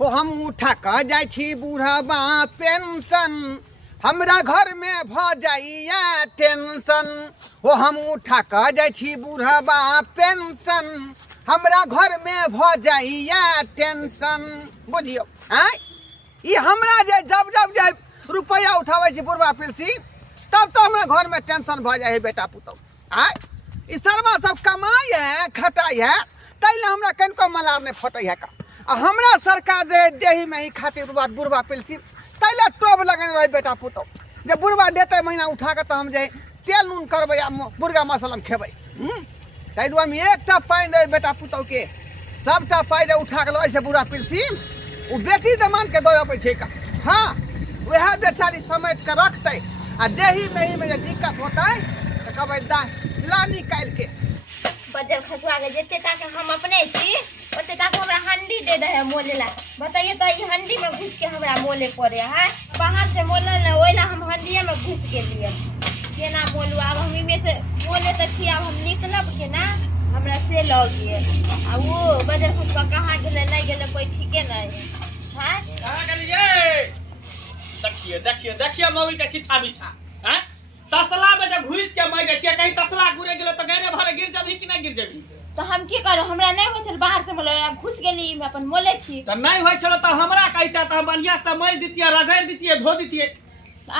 ओ हम उठा कऽ जाइ छी बूढ़बा पेंशन हमरा घर में भ जाइया टेंशन ओ हम उठा कऽ जाइ छी बूढ़बा पेंशन हमरा घर में भ जाइया टेंशन बुझियो आय ई हमरा जे जब रुपया उठाबै छी बुढ़बा पेंशन तब तो हमरा घर में टेंशन भ जाए है बेटा पुतौ आय ई सर्वा सब कमाई है खटाई है तैले हमरा कनिको मलार नहीं फटै है का आ हमरा सरकार दे देही में ही खातिर बुढ़बा पेंशन तैले टोब लगन रही बेटा पुतौ जे बुढ़बा देते महीना उठा के तो हम जे तेल नून करबै आ मुर्गा मसाला में खेबै ताहि दुआरे में एकटा पाइ दे बेटा पुतौ के सबटा पाइ दे उठा के लबै छै बुढ़बा पेंशन उ बेटी दमान के दऽ अबै छै का हाँ वह बेचारी समेट के रखते आ देही में ही में दिक्कत होता है तो कहबै ला निकाल के बजल खसवा के जते टाका हम अपने छी ओते टाका हमरा हंडी दे दे मोले ला बताइए तो ई हंडी में घुस के हमरा मोले पड़े है बाहर से मोले ना ओइला हम हंडिया में घुस के लिए केना मोलू अब हम में से मोले तो छी अब हम निकलब के ना हमरा से लगिए आ वो बजल खसवा कहां गेले नहीं गेले कोई ठीके नहीं हां कहां गेलिए देखिए मौगी के छिछा बिछा हैं तसला में जे घुस के मर गई कहीं तसला घुरे गेलो तो गरे भरे गिर जबही कि नहीं गिर जबही तो हम की करू हमरा नहीं होय छल बाहर से मोले अब घुस गेली मैं अपन मोले छी तो नहीं होय छलो तो हमरा कहता तो बढ़िया से मज दितिए रगड़ दितिए धो दितिए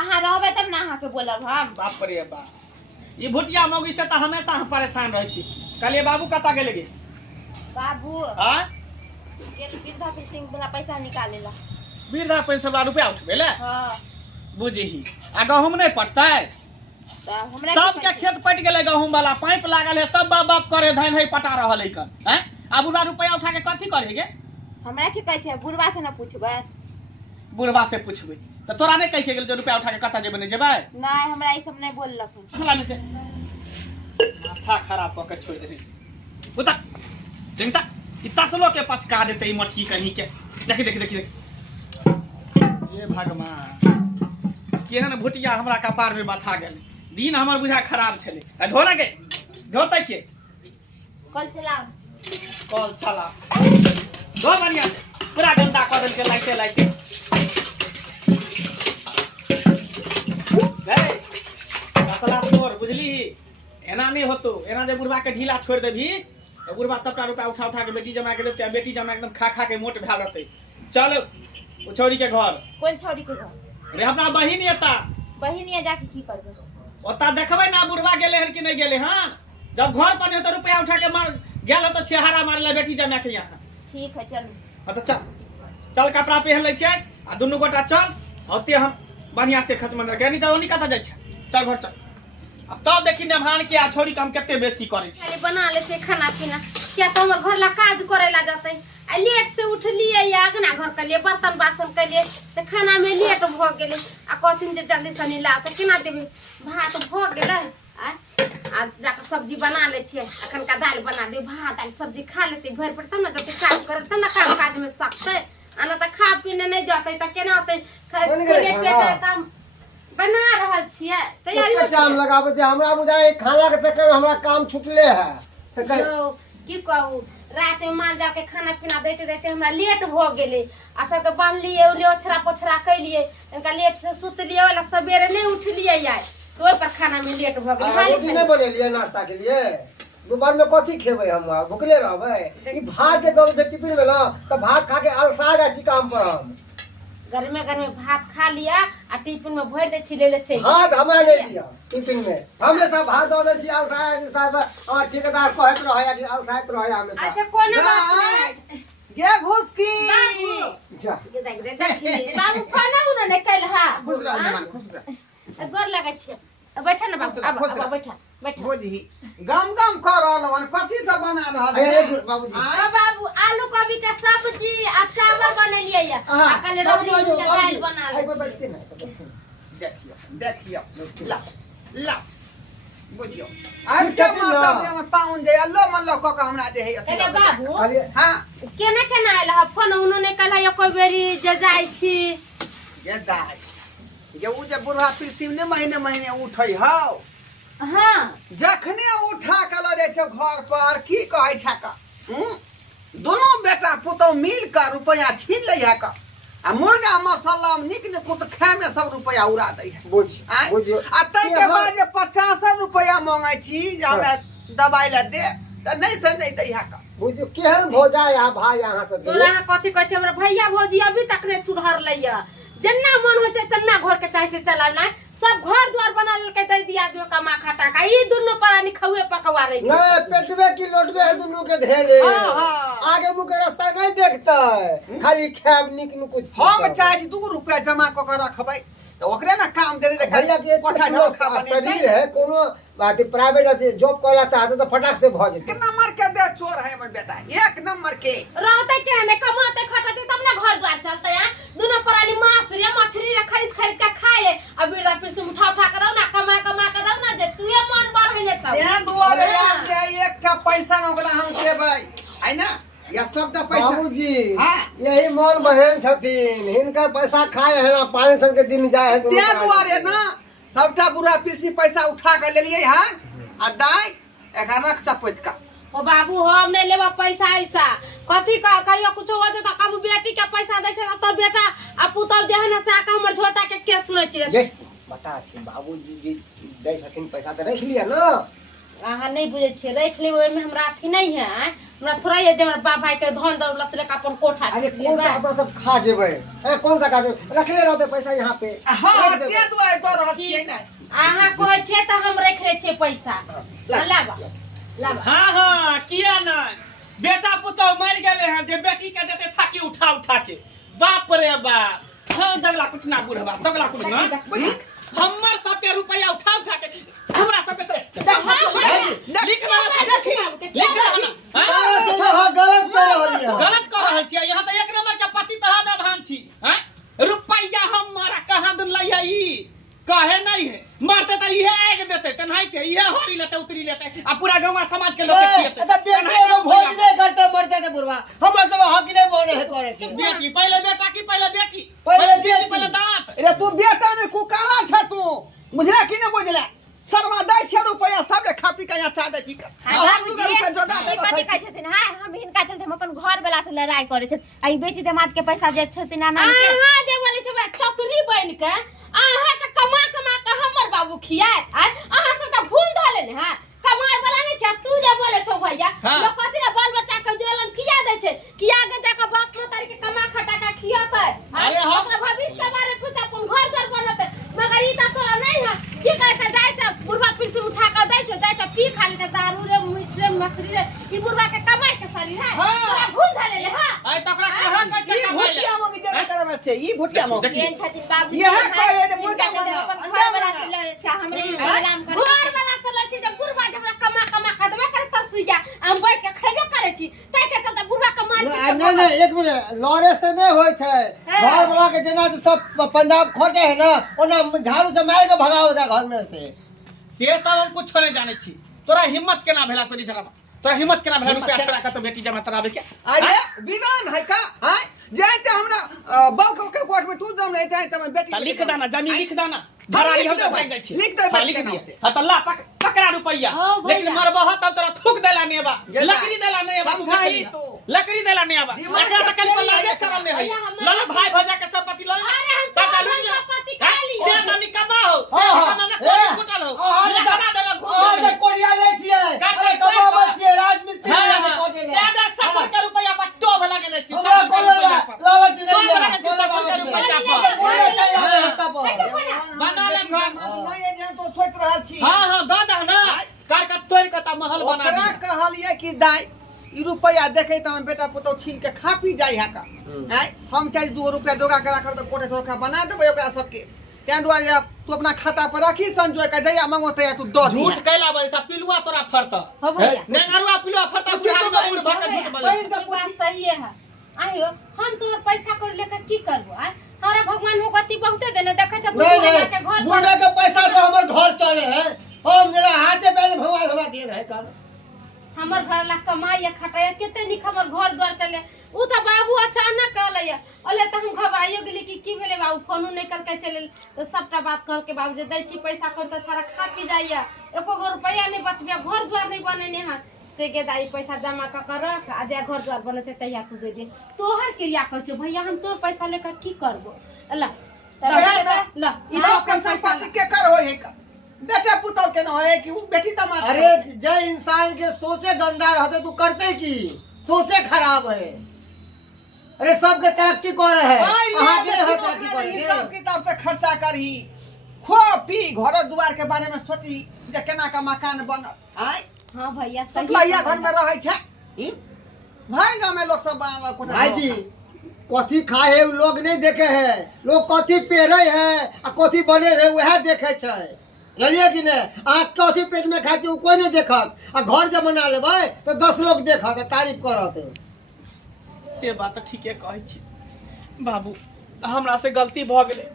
अहाँ रहबे तब ना अहाँ के बोलब हम बाप रे बाप ई भुटिया मौगी से तो हमेशा हम परेशान रह छी कहलिए बाबू कता गेले गे बाबू हां गेल वृद्धा पेंशन वाला पैसा निकालेला वृद्धा पेंशन वाला रुपया उठबेले हां बुझही आ गहूम नहीं पटतै हमरा सब के खेत पट गेले गहूम वाला पाइप लागल है सब बाप करे धन है पटा रहल है कर हैं अब बुढ़ा रुपया उठा के कथी करेगे हमरा की कहै छै बुढ़वा से ना पूछबै बुढ़वा से पूछबै तो तोरा नहीं कह के गेल जो रुपया उठा के कता जेबे नहीं जेबै नहीं हमरा ई सब नहीं बोललक असला में से माथा खराब क के छोड़ दे उता चिंता ई तसलो के पचका देते ई मटकी कहीं के देख ये भगवान केहन भुटिया हमरा कपार में माथा गेल दिन हमर बुझा खराब छले धो लगे धोतै के कल चला धो बढ़िया से पूरा गंदा कर देल के लाइटे गए असला छोड़ बुझली एना नहीं होतो एना जे बुढ़वा के ढीला छोड़ देबी तो बुढ़वा सबटा रुपया उठा के बेटी जमा के देते बेटी जमा एकदम खा के मोट भेल रहते चल ओ छौड़ी के घर कोन छौड़ी के घर रे अपना बहिन एता बहिनिया जाके की करबे ओता देखबै ना बुढ़वा गेले हन कि नहीं गेले हन जब घर पर तो रुपया उठा के मार गेल तो छेहारा मारले बेटी जमा के यहाँ ठीक है चल तो चल कपड़ा पहन ले छै आ दुनु गोटा चल ओते हम बढ़िया से खच मंदर के नहीं चल ओनी कता जाय छै चल घर चल अब तब देखी नभान के आ छोड़ी के हम केते बेइज्जती करे छी खाली बना ले छै खाना पीना क्या तो हमर घर ला काज करे ला जाते आ लेट से उठलिए या अगना घर के लिए बर्तन बासन के लिए से खाना में लेट भ गेले आ कथिन जे जल्दी सनी ला त केना देबे भात भ गेले आ जाके सब्जी बना ले छिए अखन का दाल बना दे भात दाल सब्जी खा लेते भर पर तब ना जते काम करे तब ना काज में सकते आना त खा पीने नहीं जाते त केना होते खेले पेट काम बना रहल छिए तैयारी टाइम लगाबे दे हमरा बुझाए खाना के चक्कर में हमरा काम छुटले है से की कहू रात में मान जाके खाना पीना देते हमरा लेट भ गेले आ सबके बांधलिए उलिए ओछरा पोछरा कैलिए इनका लेट से सुतलिए वाला सवेरे नहीं उठलिए यार तो पर खाना में लेट भ गेले रोटी नहीं बनेलिए नाश्ता के लिए दोपहर में कथी खेबै हम भूखले रहबै ई भात के दल से टिफिन में ना तो भात खा के अलसा जाय छी काम पर हम गर्मे भात खा लिया आ टिफिन में भर दे छी ले ले चाहिए भात हमरा नहीं दिया टिफिन में हमेशा भात दे दै छी अलसा साहब और ठेकेदार कहत रहे कि अलसाइत रहे हमेशा अच्छा कोन बात गे घुस की जा देख बाबू खाना उन्होंने कैल हा खुश रह गोर लगे छी बैठा ना बाबू अब बैठा बोली गम कर रहल कथी सब बना रहल बाबूजी बाबू आलू गोभी का सब्जी आ चावल बनेलिए या आ कल रोटी के दाल बना ले देखियो ला बुझियो आब के मतलब पाउन जे अल्लो मल्लो क के हमरा दे है अरे बाबू हां केना आइल ह फोन उन्होंने कहला एको बेरी जे जाय छी जे दाई जे उ जे बुढ़वा पेंशन ने महीने उठै हौ हां जखने उठा के ल जाय छ घर पर की कहै छ का दोनों बेटा पुतौ मिल कर रुपया छीन लै है का आ मुर्गा मसाला निक निकुत खाए में सब रुपया उड़ा दै है बुझियो आँय? बुझियो आ तै के बाद जे 50 रुपया मांगे छी जे हमरा दवाई ला दे त नहीं से नहीं दै है का बुझियो केहन भौजा यहाँ भाई यहाँ से तोरा कथी कहै छै हमर भैया भौजी अभी तक नहीं सुधर लैया जन्ना मन हो छै तन्ना घर के चाहे छै चलावना सब घर द्वार बना लेके दे दिया जो कमा खाता का ई दुनु प्राणी खौए पकवा रही नहीं पेटवे की लोटवे है दुनू के धेरे हाँ, हाँ। आगे मुँह के रास्ता नहीं देखते खाली खाब निक नुकुत हम चाहे छी 2 रुपया जमा क के रखबै तो ओकरे ना काम दे दे भैया के शरीर है कोनो बात प्राइवेट अथी जॉब करला चाहते तो फटाक से भ एक जेते नंबर के दे चोर है हमर बेटा एक नंबर के रहते के ने कमाते खटते तब ना घर द्वार चलते हैं दुनु प्राणी मांस रे मछली रे खरीद खरीद के खाए अभी फिर से उठा उठा के दो ना कमा के दो ना जे तूए मन बढ़ है छ ए दुआरे यार के एकटा पैसा न ओकरा हम देबै है ना या सबटा पैसा बाबूजी हाँ। यही मन बहन छथिन हिनकर पैसा खाए है ना पानी सन के दिन जाए है ते दुआरे ना सबटा बुढ़ा पीसी पैसा उठा के लेलिए हन आ दाई एकानक चपैत का ओ बाबू हम नहीं लेबा पैसा ऐसा कथी का कहियो कुछ हो जे त कबू बेटी के पैसा दै छै त बेटा आ पुतल जे है ना से आके हमर छोटा के केस सुनै छै ये बता छी बाबूजी जी दै छथिन पैसा तो रख लिया ना अहाँ नहीं बुझे छे रख लेबे ओय में हमरा अथी नहीं है हमरा थोड़ा ये जे हमर बाप भाई के धन दौलत लेके अपन कोठा अरे कौन सा अपना सब खा जेबै कौन सा खा जेबै रख ले रहते पैसा यहाँ पे हां ते दुआरे तो रहल छियै ना अहाँ कहै छे त हम रख ले छे पैसा लाबा हाँ किया ना बेटा पुतौ मर गेले हैं जे बेटी के देते थाकी उठा उठा के बाप रे बाप हाँ दगला कुटना बुढ़वा दगला कुटना हमर सब पे रुपया उठा उठा के हमरा सब पे लिखना गलत कर रही है गलत कह रहल छियै यहाँ तो एक नंबर के पति तहा न भान छी हैं रुपया हमारा कहां दन लइया ई कहे नहीं है मारते तो इहे आग देते तन्हाइते इहे होरी लेते उतरी लेते आ पूरा गांव समाज के लोग खिएते तो बेटे लोग भोज नहीं करते मरते थे बुढ़वा हम तो हक नहीं बोले है करे छे बेटी पहले बेटा की पहले बेटी पहले बेटी पहले दांत रे तू बेटा ने कुकाला छ तू बुझला कि नहीं बुझला शर्मा दै छै रुपया सब खा पी के यहाँ चा दे छी पति कहै छथिन हां हम हिनका चलते हम अपन घर वाला से लड़ाई करे छै आ बेटी दामाद के पैसा जे छथिन ना अहाँ जे बोले छै चतुरी बन के अहाँ के कमा के हमर बाबू खियाए अहाँ सब त भूल धले ने हां कमाए वाला नहीं छै तू जे बोले छौ भैया लोग कथि रे बाल बच्चा के जोलन किया दे छै किया के जाके बाप मातारी के कमा खटा के खियाते अरे हम अपना भविष्य के बारे में कुछ अपन घर घर बनते मगर ई त तोरा नहीं है की करे छै जाय छै बुढ़वा पीसी उठा के दै छै जाय छै पी खा ले दारू रे मीठ रे मछली रे ई बुढ़वा के कमाए के शरीर है तोरा भूल धले ले हां आई तो ओकरा कहां के छै भुटिया मंग जे करब से ई भुटिया मंग केन छथिन बाबू ये है कहे जे मुर्गा मांगा अपन घर वाला से लड़े छै हमरे नाम कर घर वाला से लड़ती जब बुढ़वा जब कमा कदमा करे तरसुइया हम बैठ के खैबे करे छी तै के चलते बुढ़वा के मार नहीं नहीं एक मिनट लॉरे से नहीं होय छै घर वाला के जना तो सब पंजाब खोटे है ना ओना झाड़ू से मार के भगाओ जा घर में से सब हम कुछ नहीं जाने छी तोरा हिम्मत केना भेला तोरी धरम तोरा हिम्मत केना भेला रुपया छोड़ा के तो बेटी जमा करावे के अरे विरान है का हां जाय त हमरा बाप के कोट में तू जम नहीं जाय त बेटी लिख दाना जमीन लिख दाना धराई हम तो भाग जाय छी लिख दे लिख दिए हां त ला पकड़ा रुपया लेकिन मरबह तब तोरा थूक देला नेबा लकड़ी देला नेबा समझाई तू लकड़ी देला नेबा एकरा त कल पर लागे शरम नहीं है लल भाई भजा के सब पति लल सब डालू पति का ली से नानी कमा हो से नानी कोई कुटल हो लकड़ा देला घूम ओ कोरिया नहीं छिए अरे कमावा छिए राजमिस्त्री हां कोटे ले दादा 700 के रुपया पर टोभ लगे ने छी हमरा कोला लालच नहीं है लगे छी 700 के रुपया पर बोले चाहिए हफ्ता पर बना ले घर नहीं जे तो सोच रहल छी हां हां दादा ना कर के तोड़ के त महल बना ओकरा दी कहलिए कि दाई ई रुपया देखे त बेटा पुतौ छीन के खा पी जाय है का हैं हम चाहे 2 रुपया जोगा के रखब त कोटे ठोका बना देबै ओकरा सबके तै दुआरे तू अपना खाता पर रखी संजोय के जइया मांगो तैया तू दो झूठ कैला बे सब पिलुआ तोरा फरता हो भैया नेंगरुआ पिलुआ फरता बिहार में उड़ भके झूठ बोले ई बात सही है आइयो हम तोहर पैसा कर लेकर की करबो आ हमरा भगवान भगवती बहुते देने देखे छ तू नहीं के घर बुढ़ा के पैसा से हमर घर चले है हम जरा हाथे पहले भगवान हमरा दे रहे कर हमर घर ला कमाई खटाया केते निक हमर घर द्वार चले उ त बाबू अचानक कहले ओले त हम घबराइयो गेली कि की भेले बाबू फोनो नहीं करके चले तो सबटा बात कह के बाबू जे दै छी पैसा कर त सारा खा पी जाइया एको गो रुपया नहीं बचबे घर द्वार नहीं बनेने है से के दाई पैसा जमा कर रख आ जा घर द्वार बनते तैया तू दे दे तोहर के या कहछो भैया हम तोर पैसा लेकर की करबो ला ला ई तो पैसा पाती के कर होई का बेटा पुतौ के न होए कि उ बेटी दामाद अरे जय इंसान के सोचे गंदा रहते तू करते की सोचे खराब है। अरे सबके तरक्की कर रहे हैं अहाँ के हो तरक्की कर के हिसाब किताब से खर्चा करही खो पी घर दुआर के बारे में सोची जे केना का मकान बनत आय हां भैया सही लइया घर में रहै छै ई भाई गांव में लोग सब बनल कोठा भाई जी कथी खाए है लोग नहीं देखे है लोग कथी पेरे है आ कथी बने रहे वह देखे छै जानलिए कि नहीं आ कथी पेट में खाते उ कोई नहीं देखत आ घर जब बना लेबै तो 10 लोग देखत तारीफ करत से बात ठीके कहै छी बाबू हमरा से गलती भ गेलै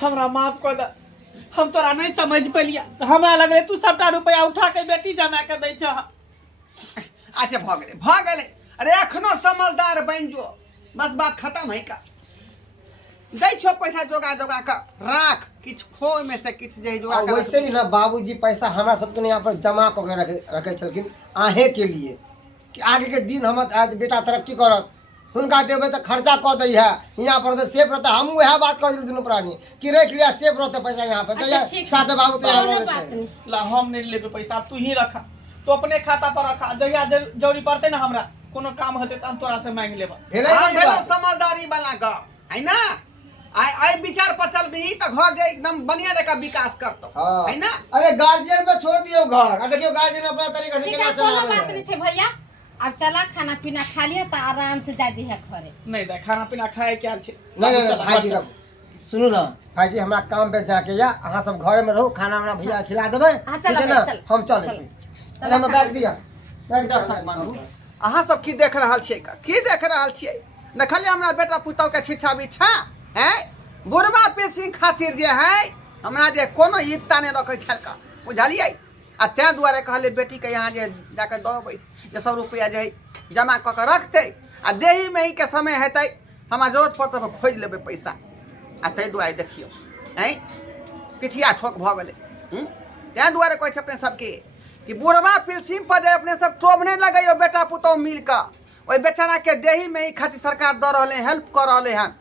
हमरा माफ कर दे हम तोरा नहीं समझ पेलिया हमरा लगले तू सबटा रुपया उठा के बेटी जमा के दै छ अच्छा भ गेलै अरे एखनो समझदार बन जो बस बात खत्म है का दै छो पैसा जोगा जोगा कर राख किछ खो में से किछ जे जोगा कर वैसे भी ना बाबूजी पैसा हमरा सबके यहाँ पर जमा करके रखे छलखिन आहे के लिए कि आगे के दिन हम आज बेटा तरक्की करत हुनका देवे तो खर्चा कऽ दै है यहाँ पर तो सेफ रहता हम वह बात कह दुनू प्राणी कि रख लिया सेफ रहते पैसा यहाँ पे अच्छा, ठीक है। साथे बाबू तो यहाँ कोनो बात रहते नहीं ला हम नहीं लेबे पैसा अब तू ही रखा तो अपने खाता पर रखा जहिया जरूरी पड़ते ना हमरा कोनो काम होते त हम तोरा से मांग लेबा भेलै हाँ, नहीं भेलो बात? समझदारी वाला गप है ना आई विचार पर चल भी तो घर जे एकदम बढ़िया जगह विकास करतो हाँ। है ना अरे गार्जियन पे छोड़ दियो घर आ देखियो गार्जियन अपना तरीका से ठीक केना है कोनो चलावे बात नहीं है। छे भैया अब चला खाना पीना खा लिया तो आराम से जा जी है घरे नहीं दे खाना पीना खाए क्या छे नहीं नहीं चल, भाई जी चल। रखो सुनू ना भाई जी हमरा काम पे जाके या अहाँ सब घरे में रहो खाना वाना भैया खिला देबै हाँ, ठीक चलो है ना भाई, चलो। हम चले चलो। छी चलो, हम बैग दिया बैग दर्शक दिया बंधु अहाँ सब की देख रहल छियै का की देख रहल छियै देखलिए हमरा बेटा पुतौ के छिछा बिछा हैं बुढ़वा पेशिंग खातिर जे है हमरा जे कोनो हिप्ता ने रखै छल का बुझलियै आ तै दुआरे कहले बेटी के यहाँ जे जाके दबै जे 100 रुपया जे है जमा क के रखते आ देही में ही के समय हेतै हमरा जरूरत पड़तै तो खोज लेबै पैसा आ तै दुआरे देखियो हैं पिठिया ठोक भ गेलै तै दुआरे कहै छै अपने सबके कि बुढ़वा पिलसिम पर जे अपने सब टोभने लगैयो बेटा पुतौ मिल कर ओहि बेचारा के देही में ही खातिर सरकार दऽ रहले हेल्प कर रहले हन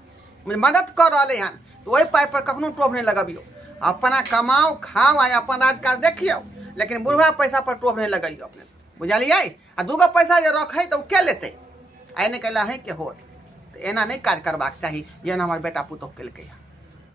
मदद कर रहले हन तो ओहि पाइ पर कखनो टोभने लगबियो अपना कमाओ खाओ आ अपन राजकाज देखियो लेकिन बुढ़वा पैसा पर टोभने लगैयो अपने बुझलियै आ दूगो पैसा जे रखै तो के लेतै आइ नहि कैला है के होत एना नहीं काज करबाक चाही जेना हमर बेटा पुतौ केलकै